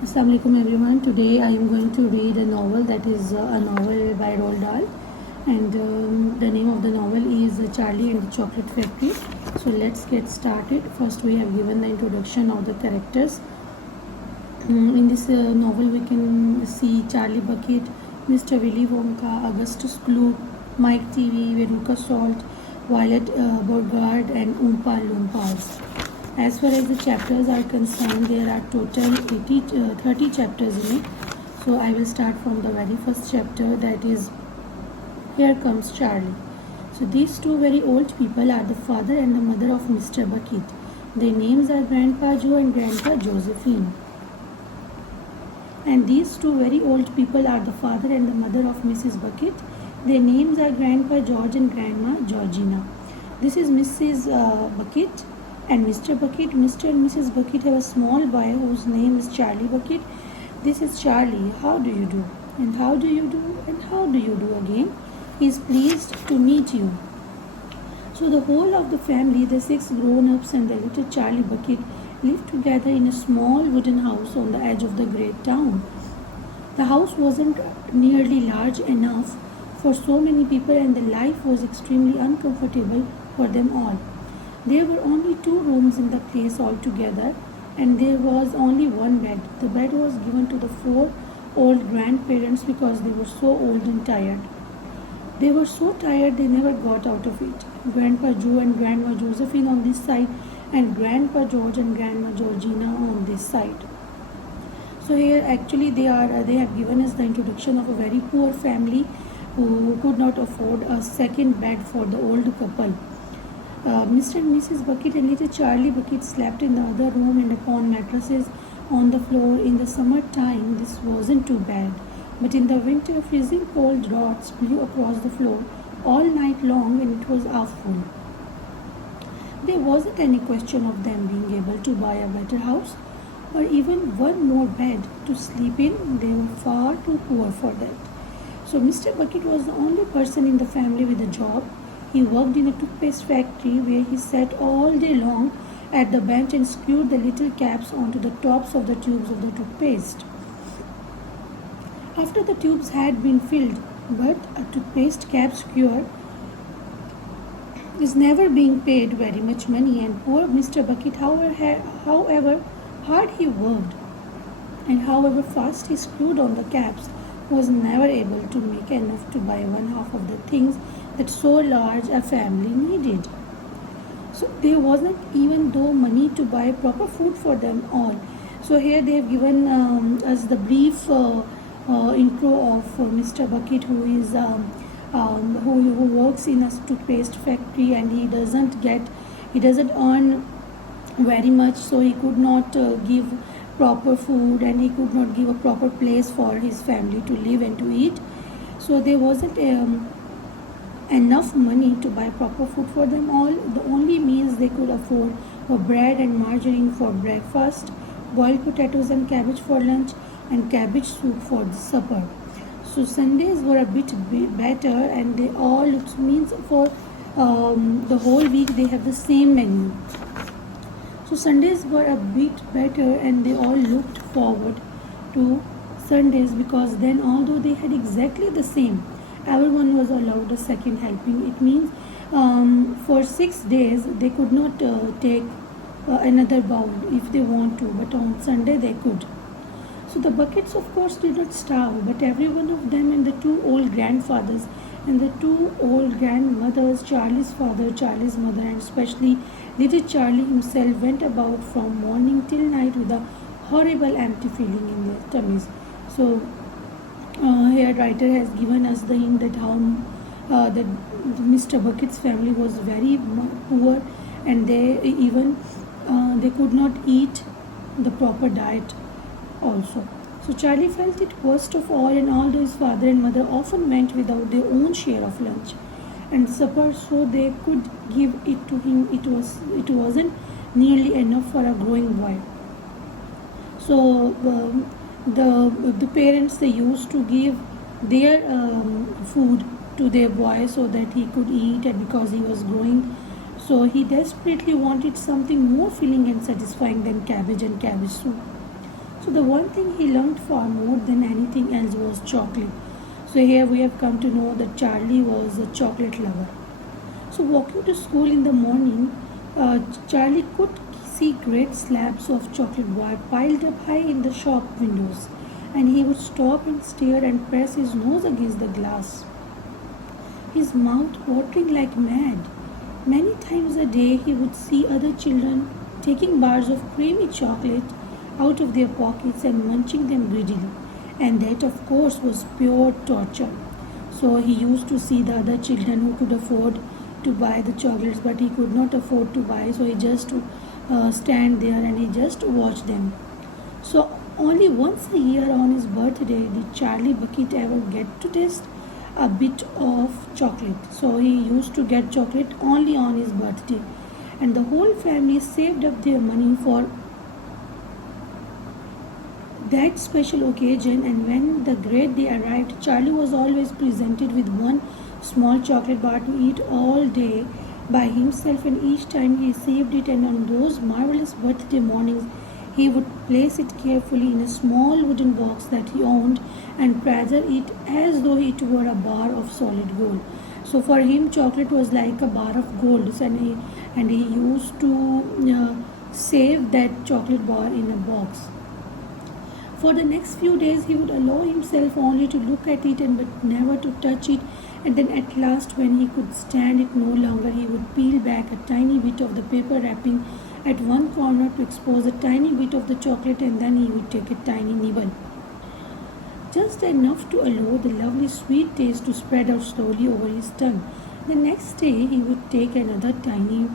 Assalamu alaikum everyone. Today I am going to read a novel that is a novel by Roald Dahl, and the name of the novel is Charlie and the Chocolate Factory. So let's get started. First we have given the introduction of the characters. In this novel we can see Charlie Bucket, Mr. Willy Wonka, Augustus Gloop, Mike TV, Veruca Salt, Violet Beauregarde and Oompa Loompas. As far as the chapters are concerned, there are total 30 chapters in it. So I will start from the very first chapter, that is Here Comes Charlie. So these two very old people are the father and the mother of Mr. Bucket. Their names are Grandpa Joe and Grandpa Josephine. And these two very old people are the father and the mother of Mrs. Bucket. Their names are Grandpa George and Grandma Georgina. This is Mrs. Bucket and Mr. Bucket. Mr. and Mrs. Bucket have a small boy whose name is Charlie Bucket. This is Charlie. How do you do? And how do you do? And how do you do again? He is pleased to meet you. So the whole of the family, the 6 grown-ups and the little Charlie Bucket, lived together in a small wooden house on the edge of the great town. The house wasn't nearly large enough for so many people, and the life was extremely uncomfortable for them all. There were only 2 rooms in the place altogether, and there was only one bed. The bed was given to the 4 old grandparents because they were so old and tired. They were so tired they never got out of it. Grandpa Joe and Grandma Josephine on this side, and Grandpa George and Grandma Georgina on this side. So here actually they have given us the introduction of a very poor family who could not afford a second bed for the old couple. Mr. and Mrs. Bucket and little Charlie Bucket slept in the other room and upon mattresses on the floor. In the summer time this wasn't too bad, but in the winter freezing cold draughts blew across the floor all night long and it was awful. There wasn't any question of them being able to buy a better house or even one more bed to sleep in. They were far too poor for that. So Mr. Bucket was the only person in the family with a job. He worked in a toothpaste factory where he sat all day long at the bench and screwed the little caps onto the tops of the tubes of the toothpaste. After the tubes had been filled, but a toothpaste cap skewer is never being paid very much money, and poor Mr. Bucket, however hard he worked and however fast he screwed on the caps, was never able to make enough to buy one half of the things that so large a family needed. So there wasn't even though money to buy proper food for them all. So here they have given us the brief intro of Mr. Bucket, who is who works in a toothpaste factory, and he doesn't earn very much, so he could not give proper food and he could not give a proper place for his family to live and to eat. So there wasn't enough money to buy proper food for them all. The only meals they could afford were bread and margarine for breakfast, boiled potatoes and cabbage for lunch, and cabbage soup for the supper. So Sundays were a bit better, and they all means for the whole week they have the same menu. So Sundays were a bit better, and they all looked forward to Sundays because then, although they had exactly the same, everyone was allowed a second helping. It means for 6 days they could not take another bowl if they want to, but on Sunday they could. So the Buckets of course did not starve, but every one of them and the 2 old grandfathers and the 2 old grandmothers, Charlie's father, Charlie's mother, and especially little Charlie himself, went about from morning till night with a horrible empty feeling in their tummies. So here writer has given us the hint that how that Mr. Bucket's family was very poor, and they even they could not eat the proper diet also. So Charlie felt it worst of all, and although his father and mother often went without their own share of lunch and supper so they could give it to him, it wasn't nearly enough for a growing boy. So the parents, they used to give their food to their boy so that he could eat, and because he was growing, so he desperately wanted something more filling and satisfying than cabbage and cabbage soup. So the one thing he loved far more than anything else was chocolate. So here we have come to know that Charlie was a chocolate lover. So walking to school in the morning, Charlie could see great slabs of chocolate bar piled up high in the shop windows, and he would stop and stare and press his nose against the glass, his mouth watering like mad. Many times a day he would see other children taking bars of creamy chocolate out of their pockets and munching them greedily. And that, of course, was pure torture. So he used to see the other children who could afford to buy the chocolates, but he could not afford to buy, so he just stand there and he just watch them. So only once a year on his birthday did Charlie Bucket ever get to taste a bit of chocolate. So he used to get chocolate only on his birthday, and the whole family saved up their money for that special occasion. And when the great day arrived, Charlie was always presented with one small chocolate bar to eat all day by himself, and each time he received it, and on those marvelous birthday mornings, he would place it carefully in a small wooden box that he owned and treasure it as though it were a bar of solid gold. So for him, chocolate was like a bar of gold, and he used to save that chocolate bar in a box. For the next few days, he would allow himself only to look at it and but never to touch it. And then at last, when he could stand it no longer, he would peel back a tiny bit of the paper wrapping at one corner to expose a tiny bit of the chocolate, and then he would take a tiny nibble, just enough to allow the lovely sweet taste to spread out slowly over his tongue. The next day, he would take another tiny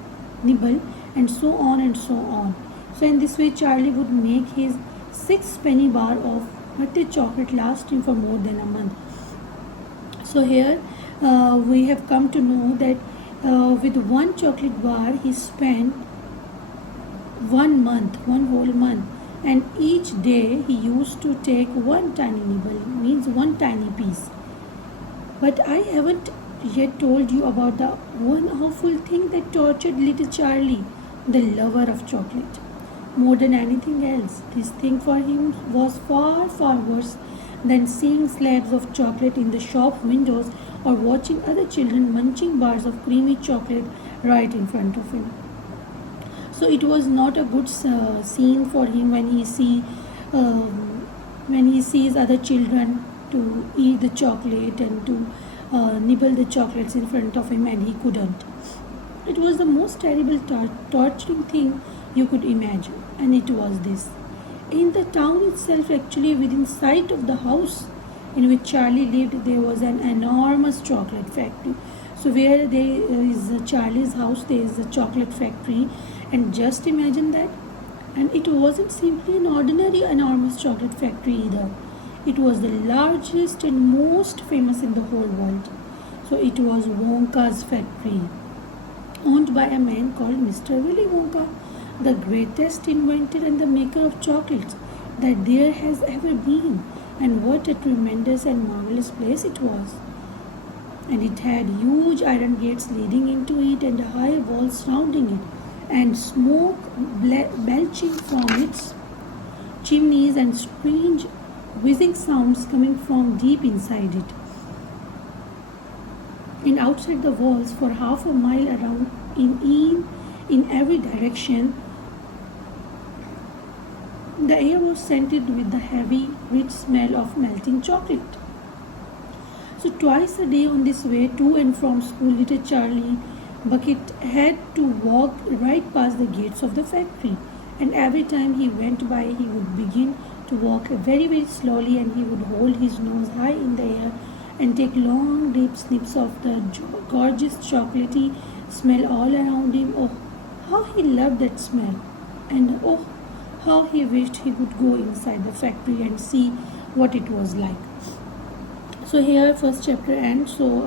nibble, and so on and so on. So in this way, Charlie would make his 6 penny bar of birthday chocolate last him for more than a month. So here we have come to know that with one chocolate bar he spent 1 month, one whole month, and each day he used to take one tiny nibble, means one tiny piece. But I haven't yet told you about the one awful thing that tortured little Charlie, the lover of chocolate. More than anything else, this thing for him was far, far worse than seeing slabs of chocolate in the shop windows or watching other children munching bars of creamy chocolate right in front of him. So it was not a good scene for him when he sees other children to eat the chocolate and to nibble the chocolates in front of him, and he couldn't. It was the most terrible torturing thing you could imagine, and it was this. In the town itself, actually within sight of the house in which Charlie lived, there was an enormous chocolate factory. So where there is Charlie's house, there is a chocolate factory, and just imagine that. And it wasn't simply an ordinary enormous chocolate factory either. It was the largest and most famous in the whole world. So it was Wonka's factory, owned by a man called Mr. Willy Wonka, the greatest inventor and the maker of chocolates that there has ever been. And what a tremendous and marvelous place it was. And it had huge iron gates leading into it and a high wall surrounding it, and smoke belching from its chimneys and strange whizzing sounds coming from deep inside it. And outside the walls, for half a mile around, in every direction, the air was scented with the heavy, rich smell of melting chocolate. So twice a day on this way to and from school, little Charlie Bucket had to walk right past the gates of the factory. And every time he went by, he would begin to walk very, very slowly, and he would hold his nose high in the air and take long, deep sniffs of the gorgeous chocolatey smell all around him. Oh, how he loved that smell! And oh, how he wished he could go inside the factory and see what it was like. So here first chapter ends. So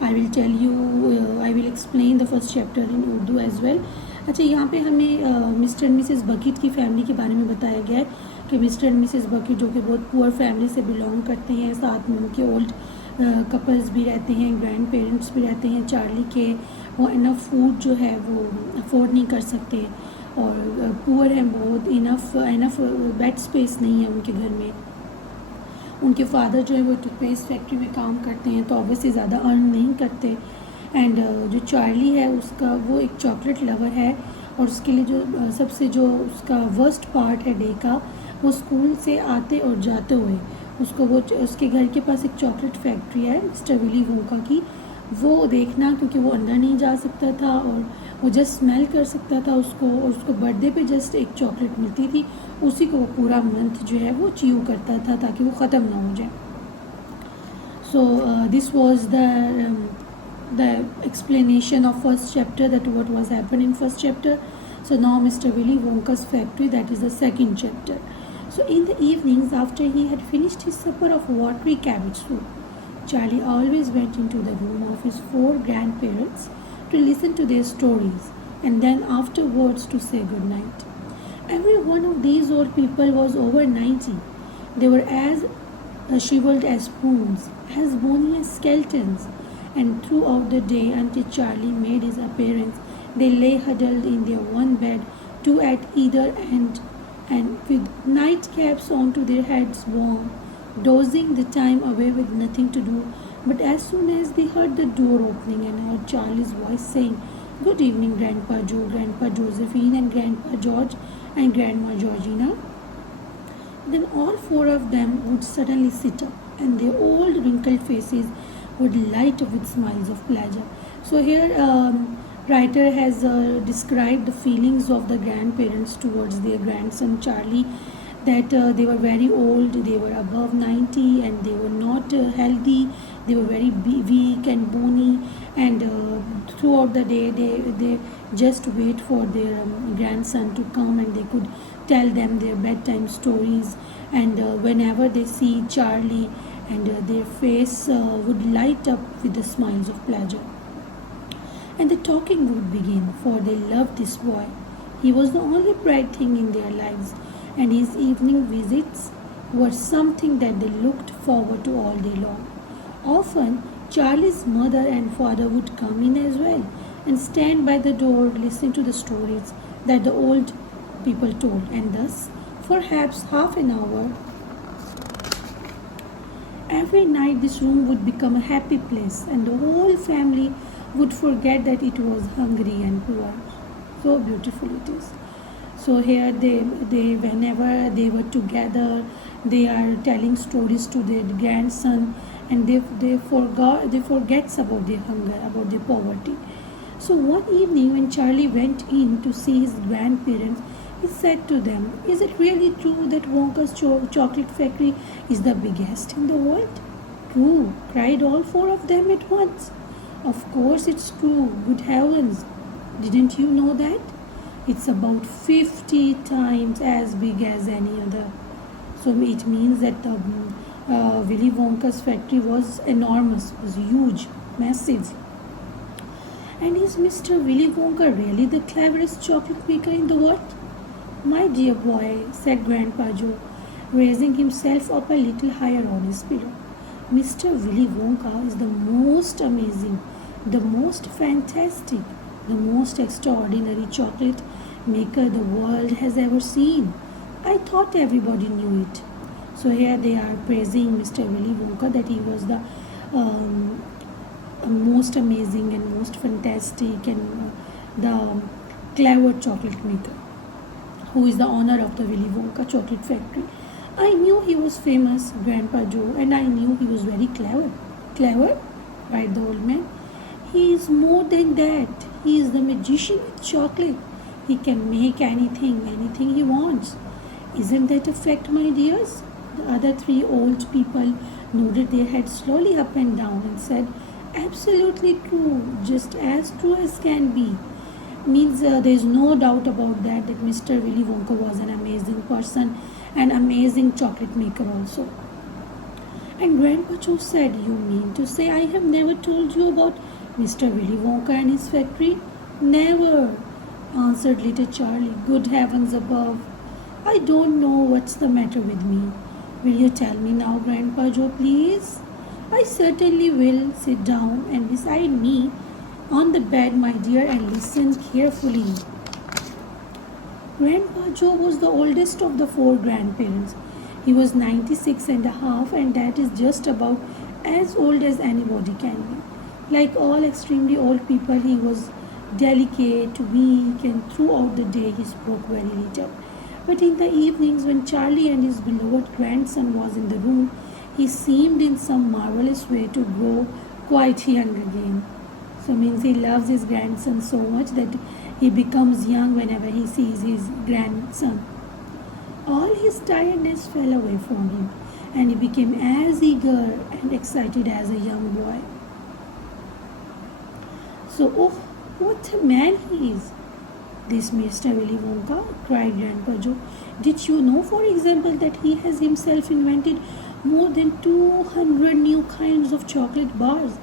I will tell you, I will explain the first chapter in Urdu as well. अच्छा, यहाँ पे हमें mister and Mrs bucket की family के बारे में बताया गया है कि मिस्टर एंड मिसेस बकेट जो कि बहुत पुअर फैमिली से बिलोंग करते हैं, साथ में उनके ओल्ड कपल्स भी रहते हैं, ग्रैंड पेरेंट्स भी रहते हैं चार्ली के। वो इनफ फूड जो है वो अफोर्ड नहीं कर सकते, और पुअर हैं बहुत, इनफ बेड स्पेस नहीं है उनके घर में। उनके फादर जो है वो टूथपेस्ट फैक्ट्री में काम करते हैं, तो ऑब्वियसली ज़्यादा अर्न नहीं करते। एंड जो चार्ली है उसका, वो एक चॉकलेट लवर है, और उसके लिए जो सबसे जो उसका वर्स्ट पार्ट है डे का, वो स्कूल से आते और जाते हुए उसको, वो उसके घर के पास एक चॉकलेट फैक्ट्री है मिस्टर विली वोंका की, वो देखना, क्योंकि वो अंदर नहीं जा सकता था और वो जस्ट स्मेल कर सकता था उसको, और उसको बर्थडे पे जस्ट एक चॉकलेट मिलती थी, उसी को वो पूरा मंथ जो है वो च्यू करता था ताकि वो ख़त्म ना हो जाए। So this was the explanation of first chapter, that what was happening in first chapter. So now Mr. Willy Wonka's factory, that is the second chapter. So in the evenings, after he had finished his supper of watery cabbage soup, Charlie always went into the room of his four grandparents to listen to their stories and then afterwards to say good night. Every one of these old people was over 90. They were as shriveled as spoons, as bony as skeletons, and throughout the day until Charlie made his appearance, they lay huddled in their one bed, two at either end, and with nightcaps onto their heads warm, dozing the time away with nothing to do. But as soon as they heard the door opening and heard Charlie's voice saying, "Good evening, Grandpa Joe, Grandpa Josephine, and Grandpa George, and Grandma Georgina," then all four of them would suddenly sit up, and their old wrinkled faces would light up with smiles of pleasure. So here, writer has described the feelings of the grandparents towards their grandson Charlie, that they were very old, they were above 90, and they were not healthy, they were very weak and bony, and throughout the day they just wait for their grandson to come, and they could tell them their bedtime stories, and whenever they see Charlie, and their face would light up with the smiles of pleasure. And the talking would begin, for they loved this boy. He was the only bright thing in their lives, and his evening visits were something that they looked forward to all day long. Often, Charlie's mother and father would come in as well, and stand by the door listening to the stories that the old people told, and thus, for perhaps half an hour, every night this room would become a happy place, and the whole family would forget that it was hungry and poor. So beautiful it is. So here they whenever they were together, they are telling stories to their grandson, and they forgets about their hunger, about their poverty. So one evening when Charlie went in to see his grandparents, he said to them, "Is it really true that Wonka's chocolate factory is the biggest in the world?" "True," cried all four of them at once. "Of course it's true. Good heavens. Didn't you know that? It's about 50 times as big as any other." So it means that the Willy Wonka's factory was enormous, was huge, massive. "And is Mr. Willy Wonka really the cleverest chocolate maker in the world?" "My dear boy," said Grandpa Joe, raising himself up a little higher on his pillow, "Mr. Willy Wonka is the most amazing, the most fantastic, the most extraordinary chocolate maker the world has ever seen. I thought everybody knew it." So here they are praising Mr. Willy Wonka, that he was the most amazing and most fantastic and the clever chocolate maker, who is the owner of the Willy Wonka chocolate factory. "I knew he was famous, Grandpa Joe, and I knew he was very clever." "Clever?" cried the old man. "He is more than that. He is the magician with chocolate. He can make anything he wants. Isn't that a fact, my dears?" The other three old people nodded their heads slowly up and down and said, "Absolutely true, just as true as can be." Means there is no doubt about that Mr. Willy Wonka was an amazing person, an amazing chocolate maker also. And Grandpa Joe said, "You mean to say I have never told you about Mr. Willy Wonka and his factory?" "Never," answered little Charlie. "Good heavens above, I don't know what's the matter with me. Will you tell me now, Grandpa Joe, please?" "I certainly will. Sit down and beside me on the bed, my dear, and listen carefully." Grandpa Joe was the oldest of the four grandparents. He was 96 and a half, and that is just about as old as anybody can be. Like all extremely old people, he was delicate, weak, and throughout the day he spoke very little. But in the evenings, when Charlie and his beloved grandson was in the room, he seemed in some marvelous way to grow quite young again. So means he loves his grandson so much that he becomes young whenever he sees his grandson. All his tiredness fell away from him, and he became as eager and excited as a young boy. So, oh, what a man he is! This Mr. Willy Wonka, cried Grandpa Joe. Did you know, for example, that he has himself invented more than 200 new kinds of chocolate bars,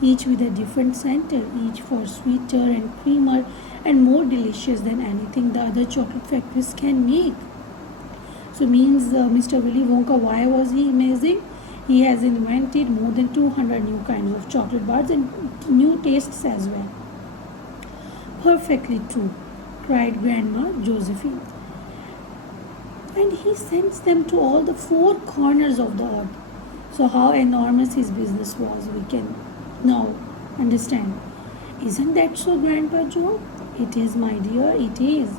each with a different center, each far sweeter and creamer and more delicious than anything the other chocolate factories can make? So means Mr. Willy Wonka, why was he amazing? He has invented more than 200 new kinds of chocolate bars and new tastes as well. Perfectly true, cried Grandma Josephine. And he sends them to all the four corners of the earth. So how enormous his business was, we can now understand. Isn't that so, Grandpa Joe? It is, my dear, it is.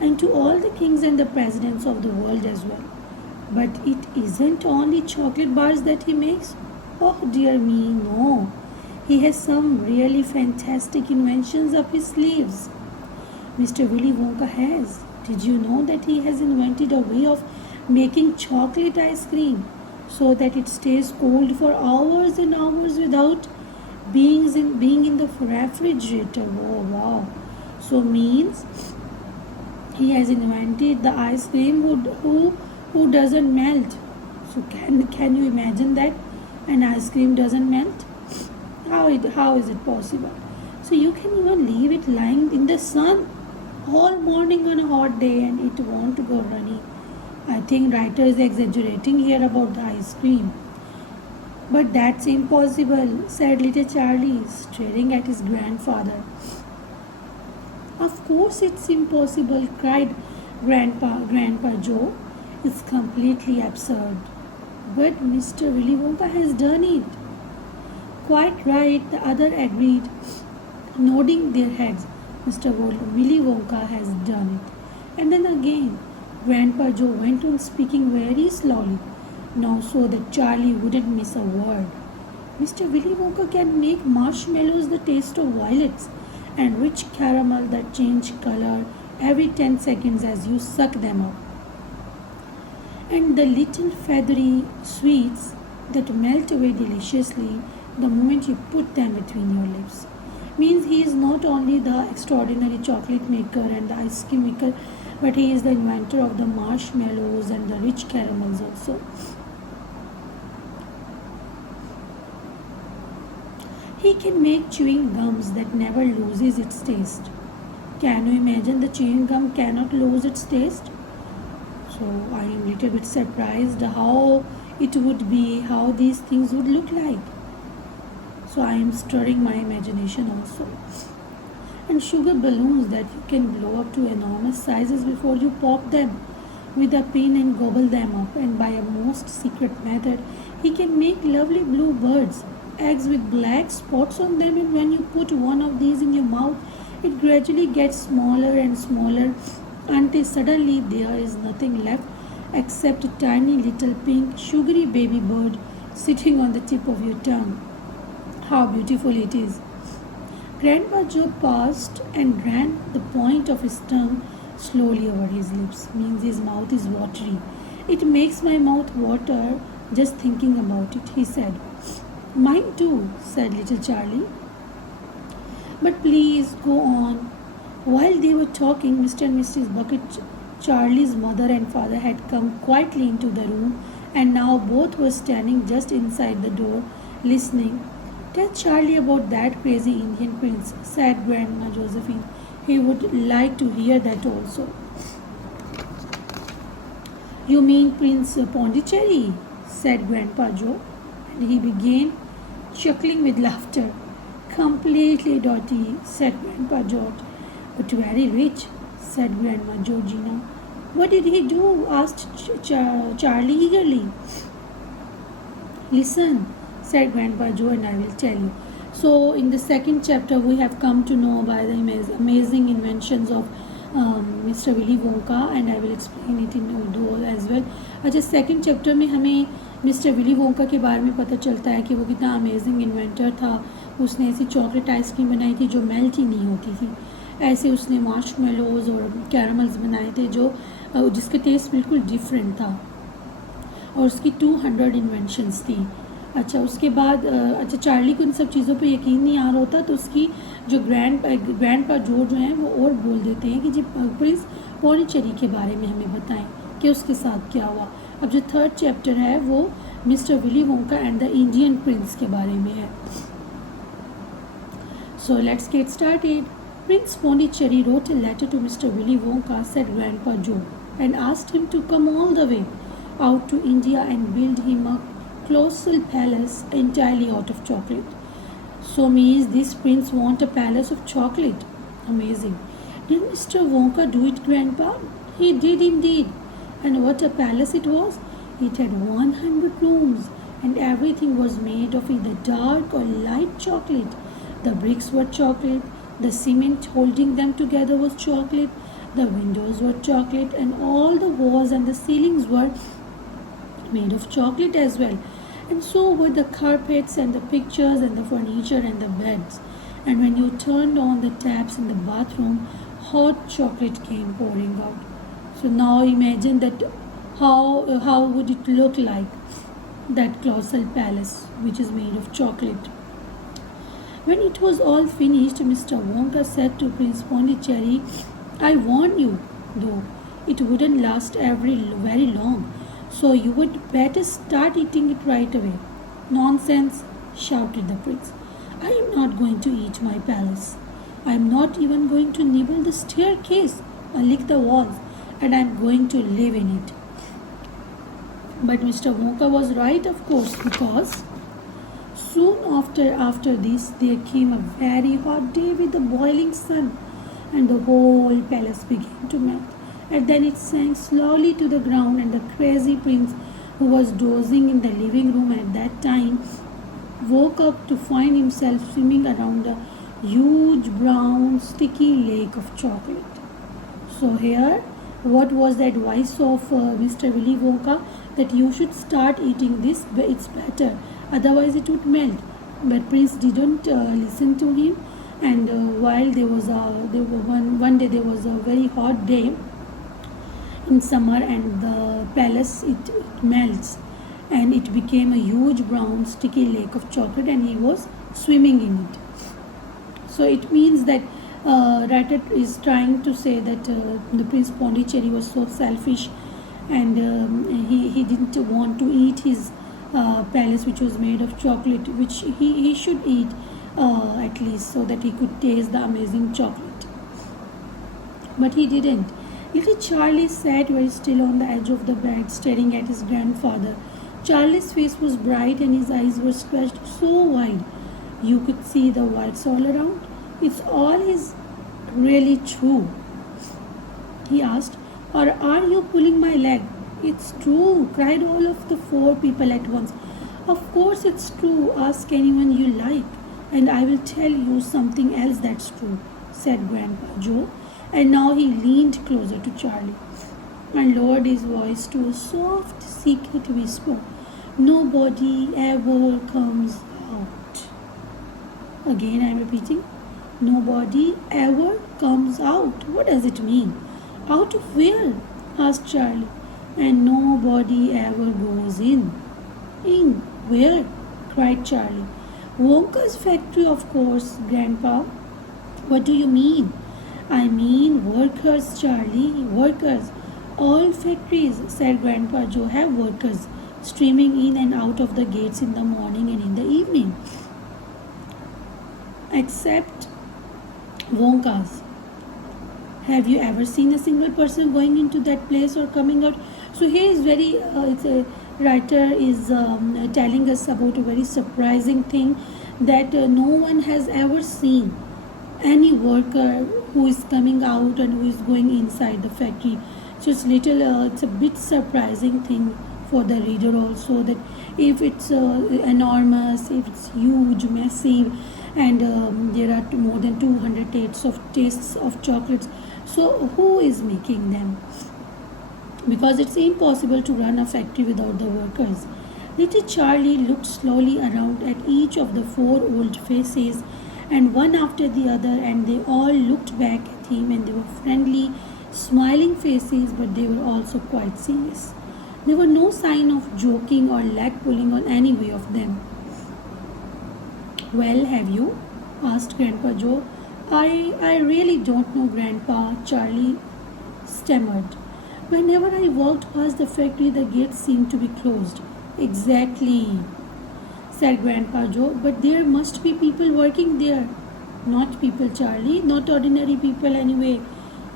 And to all the kings and the presidents of the world as well. But it isn't only chocolate bars that he makes. Oh dear me, no. He has some really fantastic inventions up his sleeves. Mr. Willy Wonka has. Did you know that he has invented a way of making chocolate ice cream so that it stays cold for hours and hours without being in the refrigerator? Oh wow. So means he has invented the ice cream who doesn't melt. So can you imagine that an ice cream doesn't melt? How is it possible? So you can even leave it lying in the sun all morning on a hot day and it won't go runny. I think writer is exaggerating here about the ice cream. But that's impossible, said little Charlie, staring at his grandfather. Of course it's impossible, cried Grandpa Joe. It's completely absurd. But Mr. Willy Wonka has done it. Quite right, the other agreed, nodding their heads. Mr. Willy Wonka has done it. And then again, Grandpa Joe went on speaking very slowly, now so that Charlie wouldn't miss a word. Mr. Willy Wonka can make marshmallows the taste of violets and rich caramel that change color every 10 seconds as you suck them up. And the little feathery sweets that melt away deliciously the moment you put them between your lips. Means he is not only the extraordinary chocolate maker and the ice cream maker, but he is the inventor of the marshmallows and the rich caramels also. He can make chewing gums that never loses its taste. Can you imagine the chewing gum cannot lose its taste? So I am a little bit surprised how it would be, how these things would look like. So I am stirring my imagination also. And sugar balloons that you can blow up to enormous sizes before you pop them with a pin and gobble them up. And by a most secret method, he can make lovely blue birds, eggs with black spots on them. And when you put one of these in your mouth, it gradually gets smaller and smaller until suddenly there is nothing left except a tiny little pink sugary baby bird sitting on the tip of your tongue. How beautiful it is! Grandpa Joe paused and ran the point of his tongue slowly over his lips. Means his mouth is watery. It makes my mouth water just thinking about it, he said. Mine too, said little Charlie. But please go on. While they were talking, Mr. and Mrs. Bucket, Charlie's mother and father had come quietly into the room, and now both were standing just inside the door, listening. Tell Charlie about that crazy Indian prince, said Grandma Josephine. He would like to hear that also. You mean Prince Pondicherry? Said Grandpa Joe, and he began chuckling with laughter. Completely dirty, said Grandpa George. But very rich, said Grandma Georgina. What did he do? Asked Charlie eagerly. Listen, said Grandpa Joe, and I will tell you. So, in the second chapter, we have come to know by the amazing inventions of Mr. Willy Wonka, and I will explain it in Urdu as well. अच्छा, second chapter में हमें mister Willy Wonka के बारे में पता चलता है कि वो कितना अमेजिंग इन्वेंटर था. उसने ऐसी चॉकलेट आइसक्रीम बनाई थी जो मेल्ट ही नहीं होती थी. ऐसे उसने मार्शमेलोज और कैरमल्स बनाए थे जो जिसका टेस्ट बिल्कुल डिफरेंट था, और उसकी 200 इन्वेंशंस थी. अच्छा, उसके बाद अच्छा, चार्ली को इन सब चीज़ों पे यकीन नहीं आ रहा होता, तो उसकी जो ग्रैंडपा जो हैं वो और बोल देते हैं कि जी प्रिंस पॉन्डिचेरी के बारे में हमें बताएं कि उसके साथ क्या हुआ. अब जो थर्ड चैप्टर है वो mister Willy Wonka and the Indian Prince के बारे में है. So let's get started. Prince Pondicherry wrote a letter to Mr. Willy Wonka, said Grandpa Joe, and asked him to come all the way out to India and build him a colossal palace entirely out of chocolate. So means this prince want a palace of chocolate. Amazing. Did Mr. Wonka do it, Grandpa? He did indeed. And what a palace it was. It had 100 rooms, and everything was made of either dark or light chocolate. The bricks were chocolate. The cement holding them together was chocolate. The windows were chocolate, and all the walls and the ceilings were made of chocolate as well. And so were the carpets and the pictures and the furniture and the beds. And when you turned on the taps in the bathroom, hot chocolate came pouring out. So now imagine that how would it look like, that colossal palace which is made of chocolate. When it was all finished, Mr. Wonka said to Prince Pondicherry, I warn you, though, it wouldn't last very long, so you would better start eating it right away. Nonsense, shouted the prince. I am not going to eat my palace. I am not even going to nibble the staircase or lick the walls, and I am going to live in it. But Mr. Wonka was right, of course, because soon after this, there came a very hot day with the boiling sun, and the whole palace began to melt. And then it sank slowly to the ground, and the crazy prince, who was dozing in the living room at that time, woke up to find himself swimming around a huge brown sticky lake of chocolate. So here, what was the advice of Mr. Willy Wonka? That you should start eating this, it's better, otherwise it would melt. But Prince didn't listen to him, and while one day there was a very hot day in summer, and the palace it melts, and it became a huge brown sticky lake of chocolate, and he was swimming in it. So it means that writer is trying to say that the Prince Pondicherry was so selfish, and he didn't want to eat his palace which was made of chocolate, which he should eat at least, so that he could taste the amazing chocolate. But he didn't. Little Charlie sat very still on the edge of the bed, staring at his grandfather. Charlie's face was bright and his eyes were stretched so wide you could see the whites all around. It's all is really true? He asked. Or are you pulling my leg? It's true, cried all of the four people at once. Of course it's true. Ask anyone you like, and I will tell you something else that's true, said Grandpa Joe. And now he leaned closer to Charlie and lowered his voice to a soft, secret whisper. Nobody ever comes out. Again I am repeating. Nobody ever comes out. What does it mean? Out of where? Asked Charlie. And nobody ever goes in. In where? Cried Charlie. Wonka's factory, of course, Grandpa. What do you mean? I mean workers, Charlie. Workers. All factories, said Grandpa Joe, have workers streaming in and out of the gates in the morning and in the evening. Except Wonka's. Have you ever seen a single person going into that place or coming out? So here is very, it's a writer is telling us about a very surprising thing that no one has ever seen. any worker who is coming out and who is going inside the factory. So it's a bit surprising thing for the reader also, that if it's enormous, if it's huge, massive, and there are more than 200 tastes of chocolates. So who is making them? Because it's impossible to run a factory without the workers. Little Charlie looked slowly around at each of the four old faces, and one after the other, and they all looked back at him, and they were friendly, smiling faces, but they were also quite serious. There were no sign of joking or leg pulling on any way of them. Well, have you? Asked Grandpa Joe. I really don't know, Grandpa, Charlie stammered. Whenever I walked past the factory, the gates seemed to be closed. Exactly, said Grandpa Joe, but there must be people working there. Not people, Charlie, not ordinary people anyway.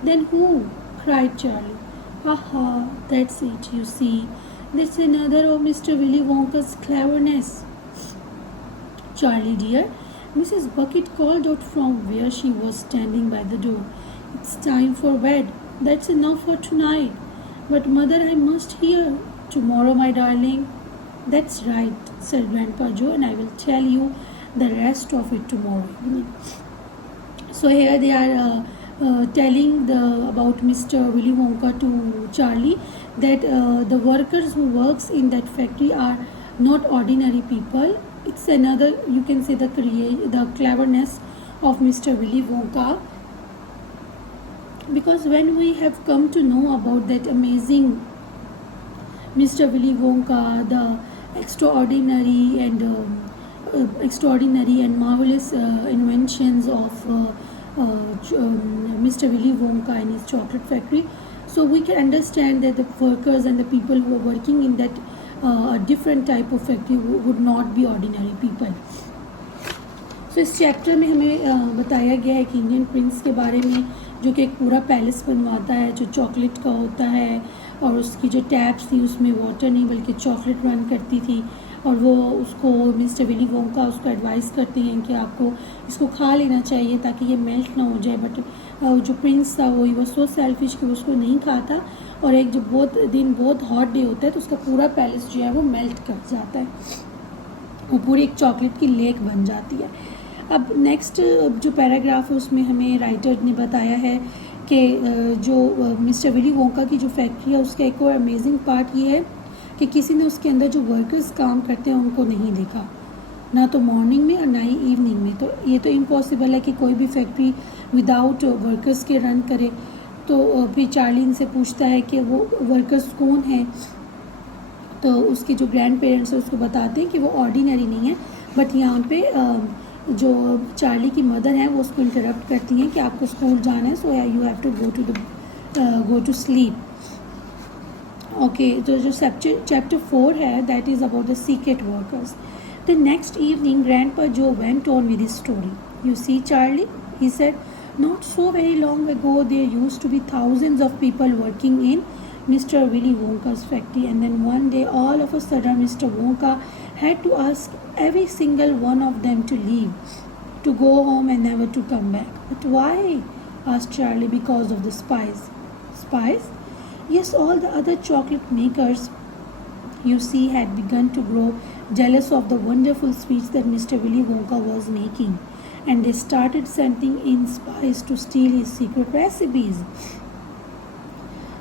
Then who? Cried Charlie. Aha, that's it, you see. That's another of Mr. Willy Wonka's cleverness. Charlie dear, Mrs. Bucket called out from where she was standing by the door. It's time for bed. That's enough for tonight. But mother, I must hear. Tomorrow, my darling. That's right, said Grandpa Joe, and I will tell you the rest of it tomorrow evening. So here they are telling about Mr. Willy Wonka to Charlie, that the workers who works in that factory are not ordinary people. It's another, you can say, the cleverness of Mr. Willy Wonka, because when we have come to know about that amazing Mr. Willy Wonka, the extraordinary and marvelous inventions of Mr. Willy Wonka and his chocolate factory, so we can understand that the workers and the people who are working in that different type of factory would not be ordinary people. So इस chapter में हमें बताया गया है कि Indian Prince के बारे में, जो कि एक पूरा पैलेस बनवाता है जो चॉकलेट का होता है, और उसकी जो टैप्स थी उसमें वाटर नहीं बल्कि चॉकलेट रन करती थी, और वो उसको मिस्टर विली वोंका उसको एडवाइस करते हैं कि आपको इसको खा लेना चाहिए ताकि ये मेल्ट ना हो जाए, बट जो प्रिंस था वो वॉज सो सेल्फिश कि वो उसको नहीं खाता, और एक जब बहुत हॉट डे होता है तो उसका पूरा पैलेस जो है वो मेल्ट कर जाता है, वो पूरी एक चॉकलेट की लेक बन जाती है. अब नेक्स्ट जो पैराग्राफ है उसमें हमें राइटर ने बताया है कि जो मिस्टर विली वोंका की जो फैक्ट्री है उसका एक और अमेजिंग पार्ट ये है कि किसी ने उसके अंदर जो वर्कर्स काम करते हैं उनको नहीं देखा, ना तो मॉर्निंग में और ना ही इवनिंग में. तो ये तो इम्पॉसिबल है कि कोई भी फैक्ट्री विदाउट वर्कर्स के रन करे. तो फिर चार्ली इनसे पूछता है कि वो वर्कर्स कौन हैं, तो उसके जो ग्रैंड पेरेंट्स हैं उसको बताते हैं कि वो ऑर्डिनरी नहीं है, बट यहाँ पे जो चार्ली की मदर हैं वो उसको इंटरप्ट करती हैं कि आपको स्कूल जाना है, so you have to go to sleep. Okay, तो जो चैप्टर 4 है that is about the secret workers. The next evening Grandpa Joe went on with his story. You see Charlie, he said, not so very long ago there used to be thousands of people working in Mr. Willy Wonka's factory, and then one day all of a sudden Mr. Wonka had to ask every single one of them to leave, to go home and never to come back. But why? Asked Charlie. Because of the spies. Spies? Yes, all the other chocolate makers, you see, had begun to grow jealous of the wonderful sweets that Mr. Willy Wonka was making, and they started sending in spies to steal his secret recipes.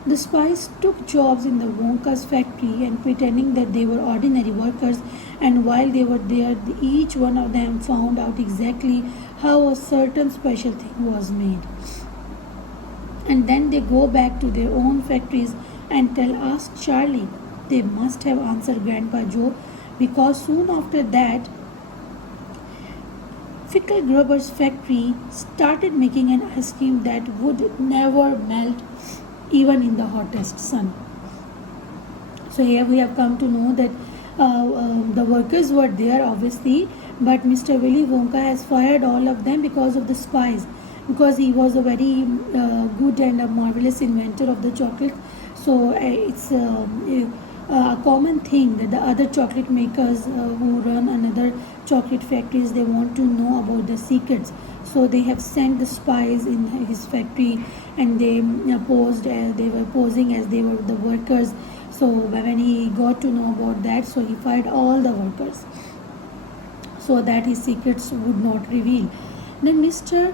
The spies took jobs in the Wonka's factory and pretending that they were ordinary workers, and while they were there, each one of them found out exactly how a certain special thing was made. And then they go back to their own factories and ask Charlie. They must have, answered Grandpa Joe, because soon after that, Fickle Grubber's factory started making an ice cream that would never melt even in the hottest sun. So here we have come to know that the workers were there obviously, but Mr. Willy Wonka has fired all of them because of the spies, because he was a very good and a marvelous inventor of the chocolate. So it's a common thing that the other chocolate makers who run another chocolate factories, they want to know about the secrets. So they have sent the spies in his factory, and they were posing as they were the workers. So when he got to know about that, so he fired all the workers so that his secrets would not reveal. Then Mr.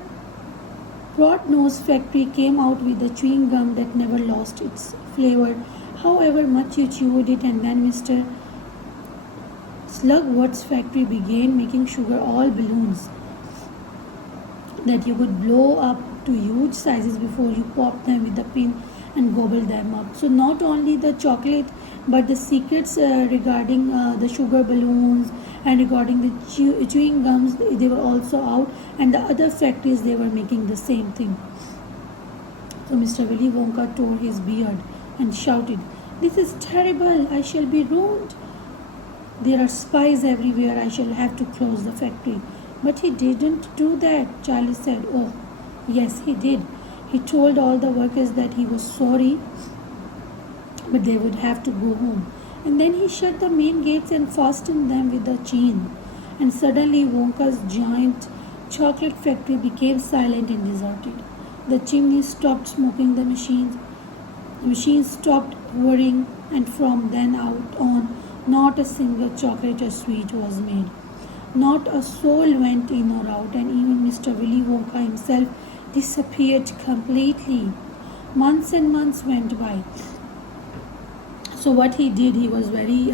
Broadnose factory came out with a chewing gum that never lost its flavor, however much you chewed it, and then Mr. Slugworth's factory began making sugar all balloons that you could blow up to huge sizes before you pop them with a pin and gobble them up. So not only the chocolate, but the secrets regarding the sugar balloons and regarding the chewing gums, they were also out, and the other factories, they were making the same thing. So Mr. Willy Wonka tore his beard and shouted, "This is terrible! I shall be ruined! There are spies everywhere. I shall have to close the factory." "But he didn't do that," Charlie said. "Oh, yes, he did. He told all the workers that he was sorry, but they would have to go home. And then he shut the main gates and fastened them with a chain. And suddenly Wonka's giant chocolate factory became silent and deserted. The chimneys stopped smoking, the machines stopped whirring, and from then out on, not a single chocolate or sweet was made. Not a soul went in or out, and even Mr. Willy Wonka himself disappeared completely. Months and months went by. So what he did, he was very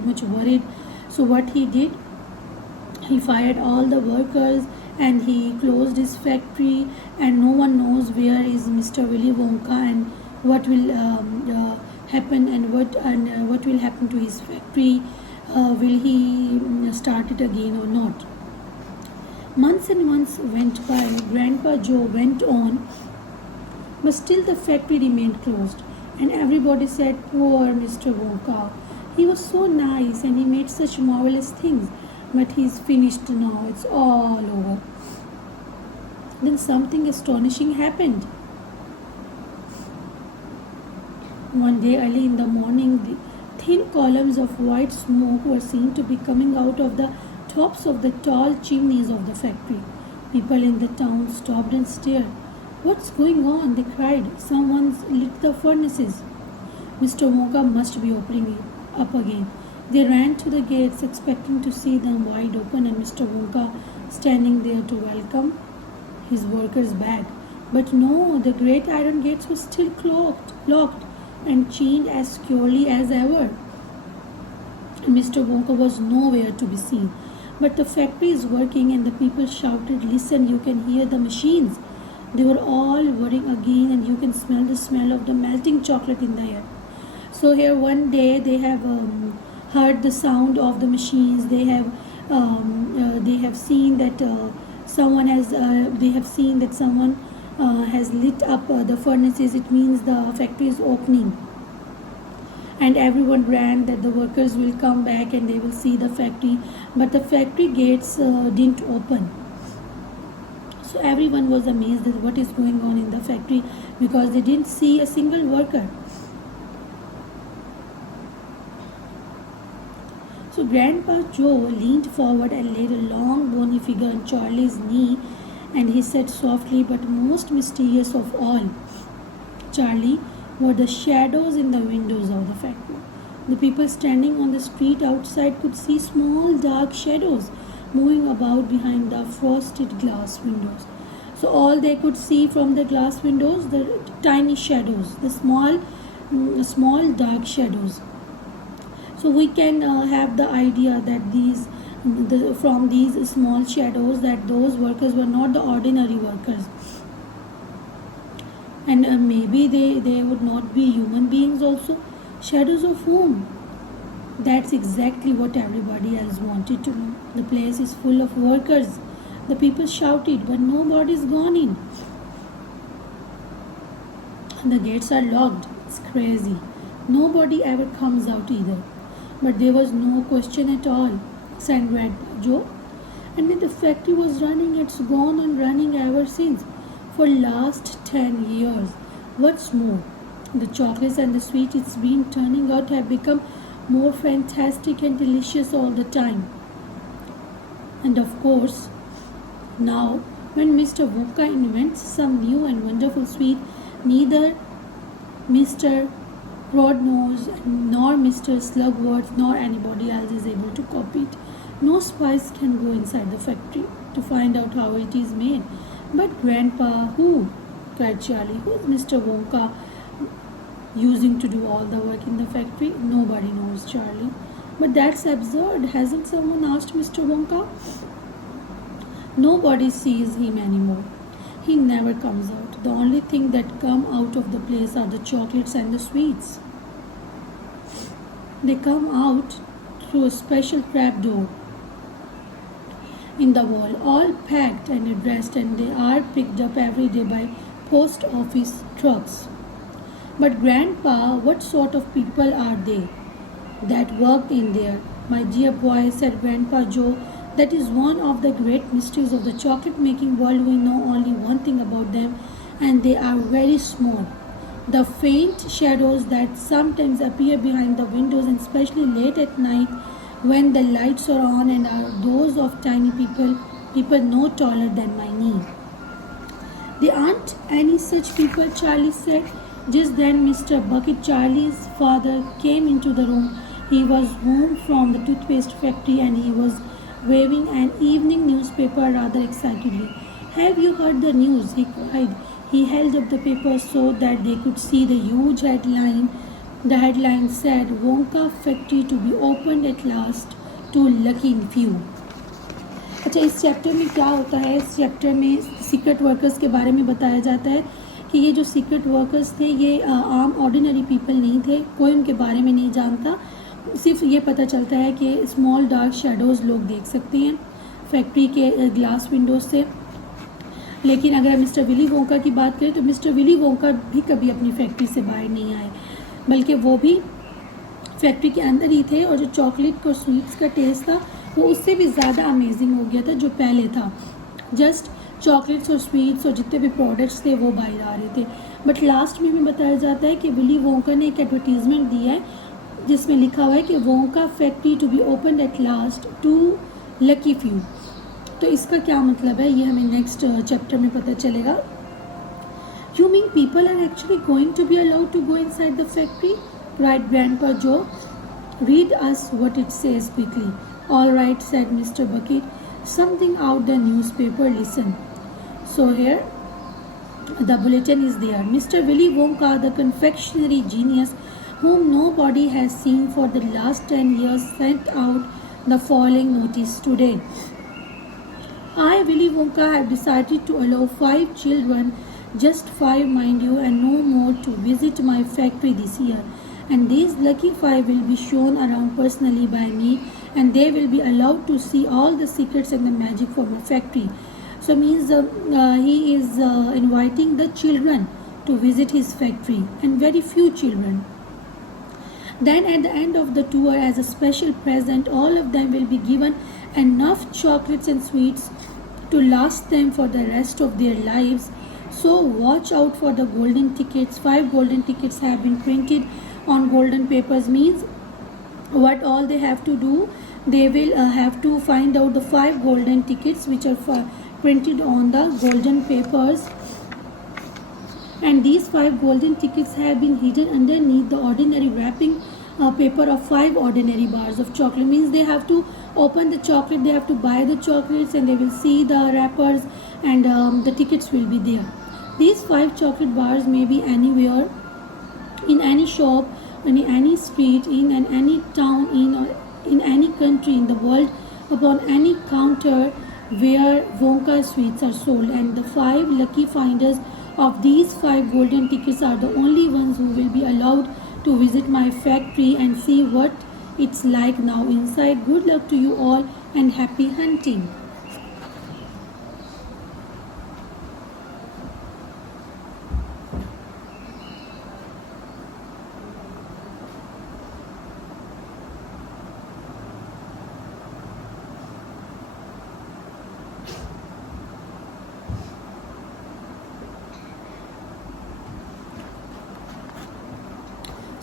much worried. So what he did, he fired all the workers and he closed his factory, and no one knows where is Mr. Willy Wonka and what will happen, and what will happen to his factory. Will he start it again or not? Months and months went by. Grandpa Joe went on, but still the factory remained closed. And everybody said, "Poor Mr. Wonka. He was so nice and he made such marvelous things. But he's finished now. It's all over." Then something astonishing happened. One day early in the morning, the thin columns of white smoke were seen to be coming out of the tops of the tall chimneys of the factory. People in the town stopped and stared. "What's going on?" they cried. "Someone's lit the furnaces. Mr. Wonka must be opening it up again." They ran to the gates, expecting to see them wide open and Mr. Wonka standing there to welcome his workers back. But no, the great iron gates were still locked, and chained as securely as ever. Mr. Wonka was nowhere to be seen. But the factory is working, and the people shouted, "Listen, you can hear the machines." They were all whirring again, and you can smell the smell of the melting chocolate in the air. So here one day they have heard the sound of the machines. They have seen that someone has lit up the furnaces. It means the factory is opening. And everyone ran that the workers will come back and they will see the factory. But the factory gates didn't open. So everyone was amazed at what is going on in the factory, because they didn't see a single worker. So Grandpa Joe leaned forward and laid a long bony figure on Charlie's knee, and he said softly, but most mysterious of all, "Charlie, were the shadows in the windows of the factory. The people standing on the street outside could see small dark shadows moving about behind the frosted glass windows." So all they could see from the glass windows, the tiny shadows, the small dark shadows. So we can have the idea that from these small shadows, that those workers were not the ordinary workers. And maybe they would not be human beings also. Shadows of whom? That's exactly what everybody else wanted to know. The place is full of workers. The people shouted, but nobody's gone in. The gates are locked. It's crazy. Nobody ever comes out either. But there was no question at all, said Grandpa Joe. And when the factory was running, it's gone on running ever since, for last 10 years. What's more, the chocolates and the sweets it's been turning out have become more fantastic and delicious all the time. And of course, now When Mr. Wonka invents some new and wonderful sweet, neither Mr. Broadnose nor Mr. Slugworth nor anybody else is able to copy it. No spies can go inside the factory to find out how it is made. But Grandpa, who? Cried Charlie. Who is Mr. Wonka using to do all the work in the factory? Nobody knows, Charlie. But that's absurd. Hasn't someone asked Mr. Wonka? Nobody sees him anymore. He never comes out. The only thing that come out of the place are the chocolates and the sweets. They come out through a special trap door in the wall, all packed and addressed, and they are picked up every day by post office trucks. But Grandpa, what sort of people are they that work in there? My dear boy, said Grandpa Joe, that is one of the great mysteries of the chocolate making world. We know only one thing about them, and they are very small. The faint shadows that sometimes appear behind the windows, and especially late at night when the lights are on, and are those of tiny people no taller than my knee. There aren't any such people, Charlie said. Just then Mr. Bucket, Charlie's father, came into the room. He was home from the toothpaste factory, and he was waving an evening newspaper rather excitedly. Have you heard the news? He cried. He held up the paper so that they could see the huge headline. The headline said, Wonka factory to be opened at last to lucky few. अच्छा, इस chapter में क्या होता है? इस chapter में secret workers के बारे में बताया जाता है कि ये जो सीक्रेट वर्कर्स थे ये आम ऑर्डिनरी पीपल नहीं थे. कोई उनके बारे में नहीं जानता. सिर्फ ये पता चलता है कि स्मॉल डार्क शेडोज़ लोग देख सकते हैं फैक्ट्री के ग्लास विंडोज से. लेकिन अगर मिस्टर विली वोंका की बात करें तो मिस्टर विली वोंका भी कभी अपनी फैक्ट्री से बाहर नहीं आए, बल्कि वो भी फैक्ट्री के अंदर ही थे. और जो चॉकलेट और स्वीट्स का टेस्ट था वो उससे भी ज़्यादा अमेजिंग हो गया था जो पहले था. जस्ट चॉकलेट्स और स्वीट्स और जितने भी प्रोडक्ट्स थे वो बाहर आ रहे थे. बट लास्ट में हमें बताया जाता है कि विली वोंका ने एक एडवर्टीज़मेंट दिया है जिसमें लिखा हुआ है कि Wonka factory to be open at last to lucky few. तो इसका क्या मतलब है ये हमें नेक्स्ट चैप्टर में पता चलेगा. You mean people are actually going to be allowed to go inside the factory? cried Grandpa Joe. Read us what it says quickly. All right, said Mr. Bucket. Something out the newspaper. Listen. So here, the bulletin is there. Mr. Willy Wonka, the confectionery genius, whom nobody has seen for the last 10 years, sent out the following notice today. I, Willy Wonka, have decided to allow 5 children, just 5 mind you, and no more, to visit my factory this year. And these lucky 5 will be shown around personally by me, and they will be allowed to see all the secrets and the magic for my factory. So means he is inviting the children to visit his factory, and very few children. Then at the end of the tour, as a special present, all of them will be given enough chocolates and sweets to last them for the rest of their lives. So watch out for the golden tickets. 5 golden tickets have been printed on golden papers. Means what all they have to do, they will have to find out the 5 golden tickets which are printed on the golden papers. And these 5 golden tickets have been hidden underneath the ordinary wrapping paper of 5 ordinary bars of chocolate. Means they have to open the chocolate, they have to buy the chocolates, and they will see the wrappers, and the tickets will be there. These 5 chocolate bars may be anywhere, in any shop, in any street, in any town, in any country in the world, upon any counter where Wonka sweets are sold. And the 5 lucky finders of these 5 golden tickets are the only ones who will be allowed to visit my factory and see what it's like now inside. Good luck to you all and happy hunting.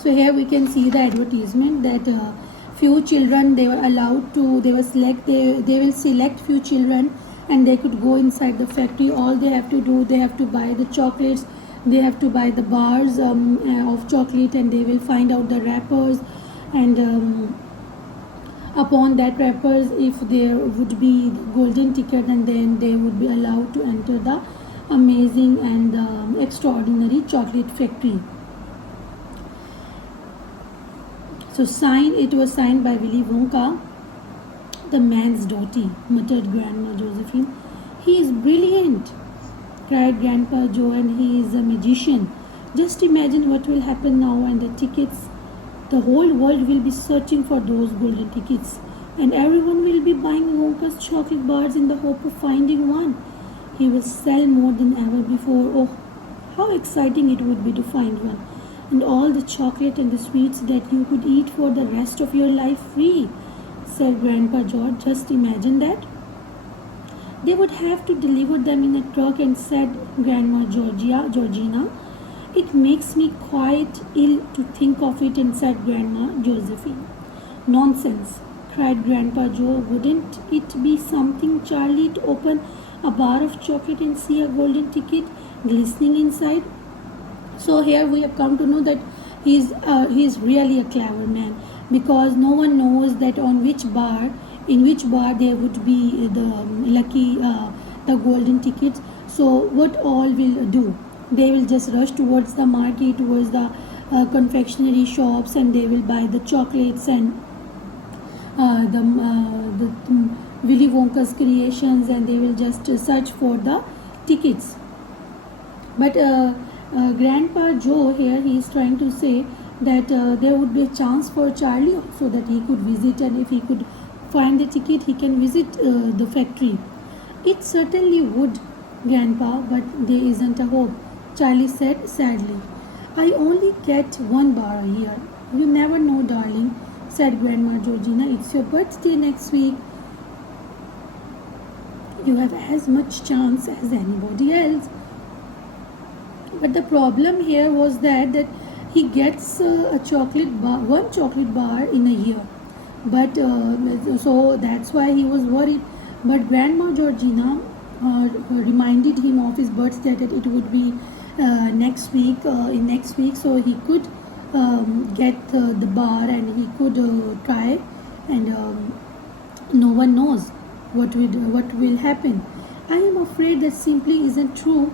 So here we can see the advertisement that few children, they were allowed to, they will select few children and they could go inside the factory. All they have to do, they have to buy the chocolates, they have to buy the bars of chocolate, and they will find out the wrappers, and upon that wrappers, if there would be the golden ticket, and then they would be allowed to enter the amazing and extraordinary chocolate factory. So it was signed by Willy Wonka, the man's daughter, muttered Grandma Josephine. He is brilliant, cried Grandpa Joe, and he is a magician. Just imagine what will happen now, and the tickets, the whole world will be searching for those golden tickets, and everyone will be buying Wonka's chocolate bars in the hope of finding one. He will sell more than ever before. Oh, how exciting it would be to find one. And all the chocolate and the sweets that you could eat for the rest of your life free, said Grandpa George. Just imagine that. They would have to deliver them in a truck, and said Grandma Georgina. It makes me quite ill to think of it, and said Grandma Josephine. Nonsense, cried Grandpa Joe. Wouldn't it be something, Charlie, to open a bar of chocolate and see a golden ticket glistening inside? So here we have come to know that he's really a clever man, because no one knows that in which bar there would be the lucky the golden tickets. So what all will do? They will just rush towards the market, towards the confectionery shops, and they will buy the chocolates and the Willy Wonka's creations, and they will just search for the tickets. But Grandpa Joe here, he is trying to say that there would be a chance for Charlie also, that he could visit, and if he could find the ticket, he can visit the factory. It certainly would, Grandpa, but there isn't a hope, Charlie said sadly. I only get one bar a year. You never know, darling, said Grandma Georgina. It's your birthday next week. You have as much chance as anybody else. But the problem here was that he gets a chocolate bar, one chocolate bar in a year. But so that's why he was worried. But Grandma Georgina reminded him of his birthday, that it would be next week, so he could get the bar, and he could try, and no one knows what will happen. I am afraid that simply isn't true,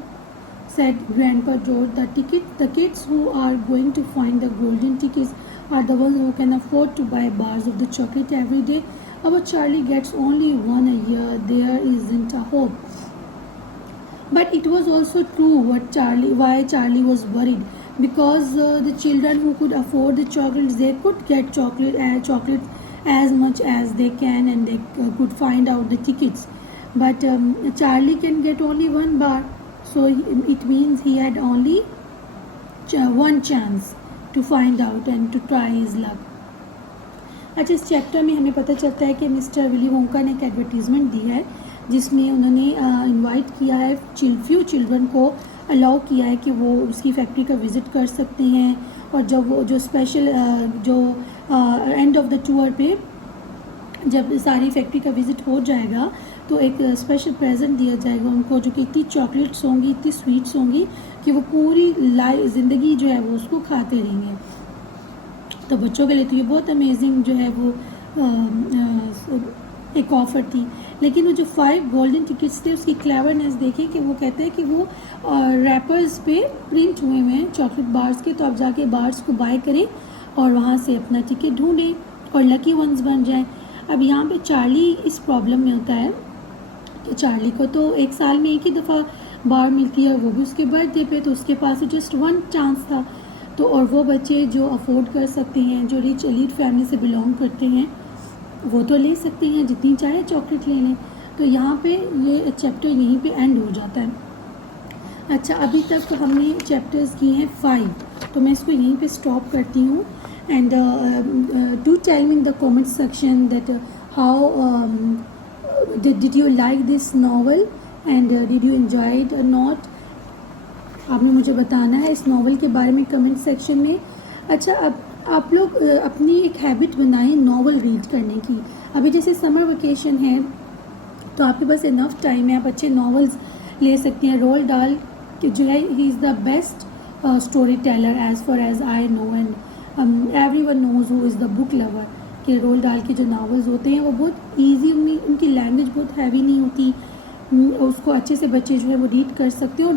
said Grandpa George. The kids who are going to find the golden tickets are the ones who can afford to buy bars of the chocolate every day. Our Charlie gets only one a year. There isn't a hope. But it was also true why Charlie was worried, because the children who could afford the chocolates, they could get chocolates as much as they can, and they could find out the tickets. But Charlie can get only one bar, so it means he had only one chance to find out and to try his luck. अच्छा, इस chapter में हमें पता चलता है कि mister Willy Wonka ने एक एडवर्टीज़मेंट दी है, जिसमें उन्होंने इनवाइट किया है फ्यू चिल्ड्रन को, अलाउ किया है कि वो उसकी फैक्ट्री का विज़िट कर सकते हैं, और जब वो जो special end of the tour पे जब सारी फैक्ट्री का विज़िट हो जाएगा, तो एक स्पेशल प्रेजेंट दिया जाएगा उनको, जो कि इतनी चॉकलेट्स होंगी, इतनी स्वीट्स होंगी कि वो पूरी ज़िंदगी जो है वो उसको खाते रहेंगे. तो बच्चों के लिए तो ये बहुत अमेजिंग जो है वो एक ऑफ़र थी. लेकिन वो जो 5 गोल्डन टिकट्स थे, उसकी क्लेवरनेस देखिए कि वो कहते हैं कि वो रैपर्स पे प्रिंट हुए हैं चॉकलेट बार्स के, तो आप जाके बार्स को बाय करें और वहाँ से अपना टिकट ढूंढें और लकी वंस बन जाएं. अब यहाँ पे चार्ली इस प्रॉब्लम में होता है कि चार्ली को तो एक साल में एक ही दफ़ा बार मिलती है, वो भी उसके बर्थडे पे, तो उसके पास जस्ट वन चांस था. तो और वो बच्चे जो अफोर्ड कर सकते हैं, जो रिच एलीट फैमिली से बिलोंग करते हैं, वो तो ले सकते हैं, जितनी चाहे चॉकलेट ले लें. तो यहाँ पे ये चैप्टर यहीं पे एंड हो जाता है. अच्छा, अभी तक तो हमने चैप्टर्स किए हैं 5, तो मैं इसको यहीं पे स्टॉप करती हूँ. And do tell me in the comment section that how did you like this novel and did you enjoy it और नॉट. आपने मुझे बताना है इस नॉवल के बारे में कमेंट सेक्शन में. अच्छा, अब आप लोग अपनी एक हैबिट बनाएं नॉवल रीड करने की. अभी जैसे समर वेकेशन है, तो आपके पास इनफ टाइम है, आप अच्छे नॉवेल्स ले सकती हैं। रोल्ड डाल जो है he is the best story teller as far as I know, and every one knows who is the book lover कि रोल्ड डाल के जो नावल्स होते हैं वो बहुत ईजी, उनकी लैंग्वेज बहुत हैवी नहीं होती, उसको अच्छे से बच्चे जो है वो रीड कर सकते हो,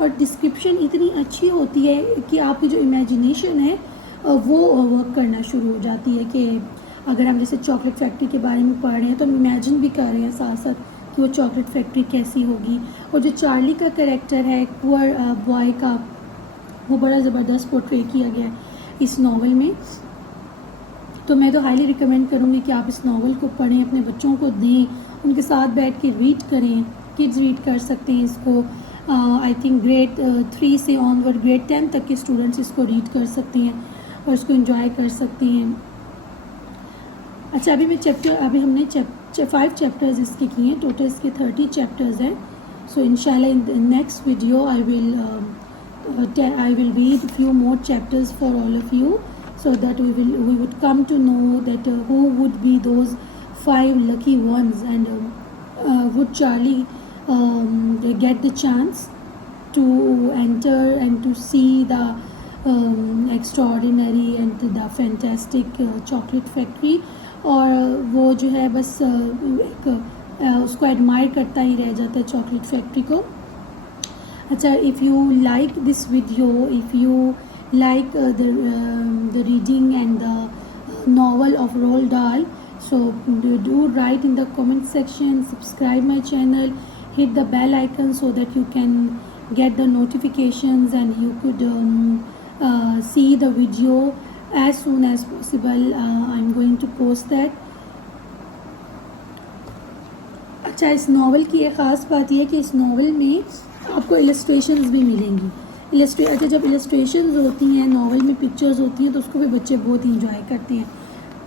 और डिस्क्रिप्शन इतनी अच्छी होती है कि आपकी जो इमेजिनेशन है वो वर्क करना शुरू हो जाती है। कि अगर हम जैसे चॉकलेट फैक्ट्री के बारे में पढ़ रहे हैं तो हम इमेजिन भी कर रहे हैं साथ साथ कि वो चॉकलेट फैक्ट्री कैसी होगी। और जो चार्ली का कैरेक्टर है पुअर बॉय का, वो बड़ा ज़बरदस्त पोर्ट्रे किया गया है इस नावल में। तो मैं तो हाईली रिकमेंड करूँगी कि आप इस नावल को पढ़ें, अपने बच्चों को दें, उनके साथ बैठ के रीड करें। किड्स रीड कर सकते हैं इसको, आई थिंक ग्रेड 3 से ऑनवर्ड ग्रेड 10 तक के स्टूडेंट्स इसको रीड कर सकते हैं और इसको एंजॉय कर सकते हैं। अच्छा, अभी हमने 5 चैप्टर्स इसके किए हैं, टोटल इसके 30 चैप्टर्स हैं। सो इंशाल्लाह in next video I will read few more chapters for all of you, so that we would come to know that who would be those 5 lucky ones, and would Charlie get the chance to enter and to see the extraordinary and the fantastic chocolate factory, और वो जो है बस उसको admire करता ही रह जाता है चॉकलेट फैक्ट्री को। अच्छा, if you like this video, if you like the reading and the novel of Roald Dahl, so do write in the comment section, subscribe my channel, hit the bell icon so that you can get the notifications and you could see the video as soon as possible. I'm going to post that. अच्छा, इस novel की एक ख़ास बात यह है कि इस नावल में आपको इलस्ट्रेशंस भी मिलेंगी। अच्छा, जब इलस्ट्रेशंस होती हैं नावल में, पिक्चर्स होती हैं, तो उसको भी बच्चे बहुत इंजॉय करते हैं।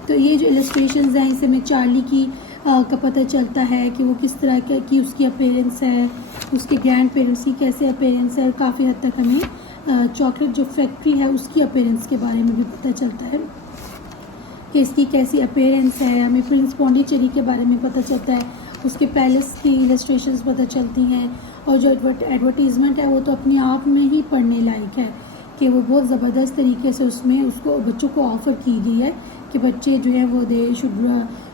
तो ये जो इलस्ट्रेशंस हैं, इससे में चार्ली की का पता चलता है कि वो किस तरह की उसकी अपीयरेंस है, उसके ग्रैंड पेरेंट्स की कैसे अपीयरेंस है, और काफ़ी हद तक हमें चॉकलेट जो फैक्ट्री है उसकी अपीयरेंस के बारे में भी पता चलता है कि इसकी कैसी अपीयरेंस है। हमें प्रिंस पॉन्डिचेरी के बारे में पता चलता है, उसके पैलेस की इलस्ट्रेशंस पता चलती हैं, और जो एडवर्टीज़मेंट है वो तो अपने आप में ही पढ़ने लायक है कि वो बहुत ज़बरदस्त तरीके से उसमें उसको बच्चों को ऑफ़र की गई है कि बच्चे जो है वो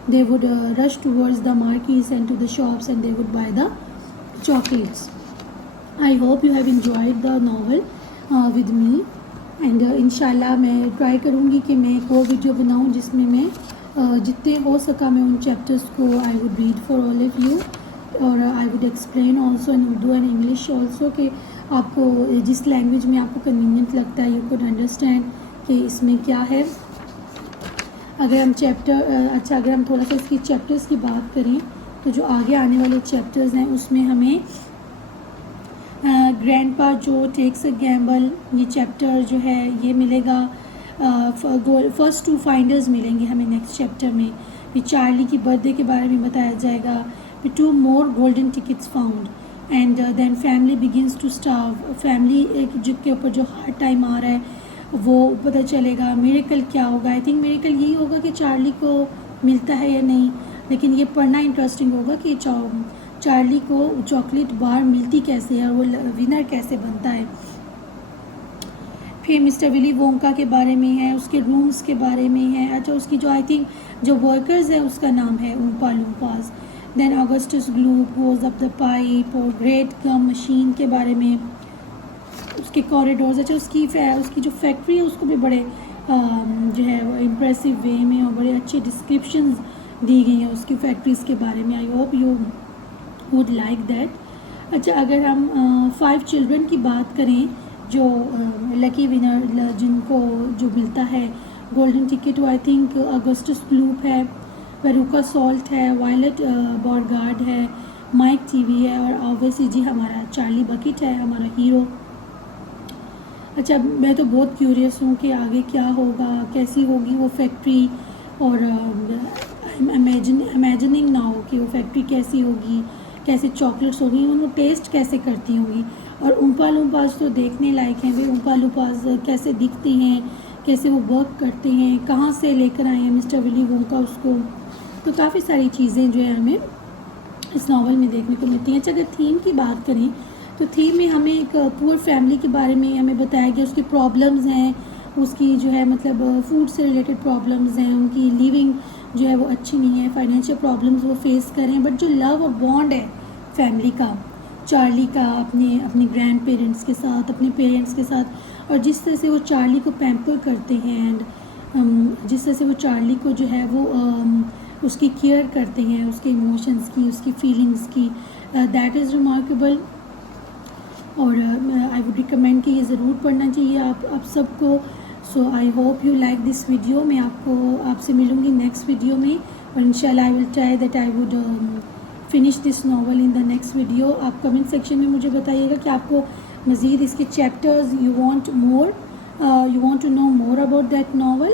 they would rush towards the markets and to the shops and they would buy the chocolates. I hope you have enjoyed the novel with me, and इंशाल्लाह मैं ट्राई करूँगी कि मैं एक और वीडियो बनाऊँ जिसमें मैं जितने हो सका मैं उन चैप्टर्स को I would read for all of you, और I would explain also in Urdu and English also, कि आपको जिस लैंग्वेज में आपको कन्वीनियंट लगता है यू कुड अंडरस्टैंड कि इसमें क्या है। अगर हम अगर हम थोड़ा सा इसकी चैप्टर्स की बात करें तो जो आगे आने वाले चैप्टर्स हैं उसमें हमें ग्रैंडपा जो टेक्स अ गैम्बल, ये चैप्टर जो है ये मिलेगा। फर्स्ट 2 फाइंडर्स मिलेंगे हमें नेक्स्ट चैप्टर में। फिर चार्ली की बर्थडे के बारे में बताया जाएगा। 2 more golden tickets found, and then family begins to starve. Family के ऊपर जो हार्ड टाइम आ रहा है वो पता चलेगा। मिरेकल क्या होगा? आई थिंक मिरेकल यही होगा कि चार्ली को मिलता है या नहीं, लेकिन ये पढ़ना इंटरेस्टिंग होगा कि चार्ली को चॉकलेट बार मिलती कैसे है और वो विनर कैसे बनता है। फिर मिस्टर विली वोंका के बारे में है, उसके रूम्स के बारे में है। अच्छा, उसकी जो आई थिंक जो वर्कर्स है उसका नाम है Oompa Loompas. Then Augustus Gloop goes up the pipe, और ग्रेट गम मशीन के बारे में, उसके कॉरिडोर्स। अच्छा, उसकी जो फैक्ट्री है उसको भी बड़े जो है वो इम्प्रेसिव वे में और बड़े अच्छे डिस्क्रिप्शंस दी गई हैं उसकी फैक्ट्रीज़ के बारे में। आई hope you would like that. अच्छा, अगर हम 5 चिल्ड्रन की बात करें जो लकी विनर जिनको जो मिलता है गोल्डन टिकट, वो आई थिंक ऑगस्टस ग्लूप है, पेरूका सॉल्ट है, वायलेट बॉर्गार्ड है, माइक टीवी है, और ऑब्वियसली जी हमारा चार्ली बकेट है हमारा हीरो। अच्छा, मैं तो बहुत क्यूरियस हूँ कि आगे क्या होगा, कैसी होगी वो फैक्ट्री, और इमेजिनिंग ना हो कि वो फैक्ट्री कैसी होगी, कैसे चॉकलेट्स होगी, उनको टेस्ट कैसे करती होंगी। और उम्पा लूम्पास तो देखने लायक हैं, वे उम्पा लूम्पास कैसे दिखते हैं, कैसे वो वर्क करते हैं, कहाँ से लेकर आए हैं मिस्टर विली वोंका उसको। तो काफ़ी सारी चीज़ें जो है हमें इस नावल में देखने को मिलती हैं। अच्छा, अगर थीम की बात करें तो थीम में हमें एक पुअर फैमिली के बारे में हमें बताया गया, उसकी प्रॉब्लम्स हैं, उसकी जो है मतलब फूड से रिलेटेड प्रॉब्लम्स हैं, उनकी लिविंग जो है वो अच्छी नहीं है, फाइनेंशियल प्रॉब्लम्स वो फेस कर रहे हैं, बट जो लव और बॉन्ड है फैमिली का, चार्ली का अपने ग्रैंड पेरेंट्स के साथ, अपने पेरेंट्स के साथ, और जिस तरह से वो चार्ली को पैम्पर करते हैं एंड जिस तरह से वो चार्ली को जो है वो उसकी केयर करते हैं, उसके इमोशंस की, उसकी फीलिंग्स की, दैट इज़ रिमार्केबल। और आई वुड रिकमेंड कि ये ज़रूर पढ़ना चाहिए आप सबको। So I hope you like this video. मैं आपसे मिलूँगी नेक्स्ट वीडियो में, और इंशाल्लाह I will try that I would finish this novel in the next video. आप कमेंट सेक्शन में मुझे बताइएगा कि आपको मज़ीद इसके chapters you want to know more about that novel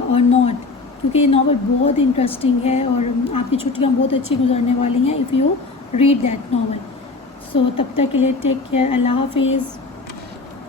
और नॉट, क्योंकि ये नावल बहुत इंटरेस्टिंग है और आपकी छुट्टियाँ बहुत अच्छी गुजरने वाली हैं if you read that novel. So तब तक के लिए टेक केयर, अल्लाह हाफिज़।